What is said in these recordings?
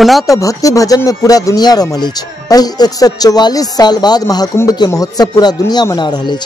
ओना तो भक्ति भजन में पूरा दुनिया रमल अछि। 144 साल बाद महाकुंभ के महोत्सव पूरा दुनिया मना रहा है।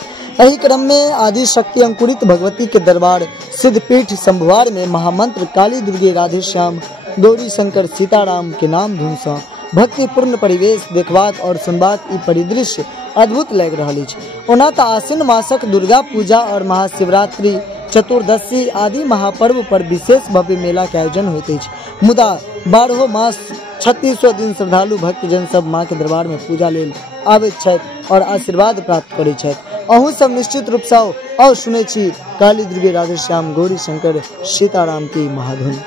एही क्रम में आदि शक्ति अंकुरित भगवती के दरबार सिद्धपीठ शंभुआर में महामंत्र काली दुर्गे राधे श्याम गौरी शंकर सीताराम के नाम धुन से भक्तिपूर्ण परिवेश देखबाक और सुनबाक ई परिदृश्य अद्भुत लग रहा है। ओना तो आश्विन मासक दुर्गा पूजा और महाशिवरात्रि चतुर्दशी आदि महापर्व पर विशेष भव्य मेला के आयोजन होइत अछि। मुदा 12 मास 36 दिन श्रद्धालु भक्तजन सब माँ के दरबार में पूजा लेल आबैत छथि और आशीर्वाद प्राप्त करैत छथि। अहूँ सब निश्चित रूप से और सुनै छी काली दुर्गे राधे श्याम गौरी शंकर सीताराम की महाधुन।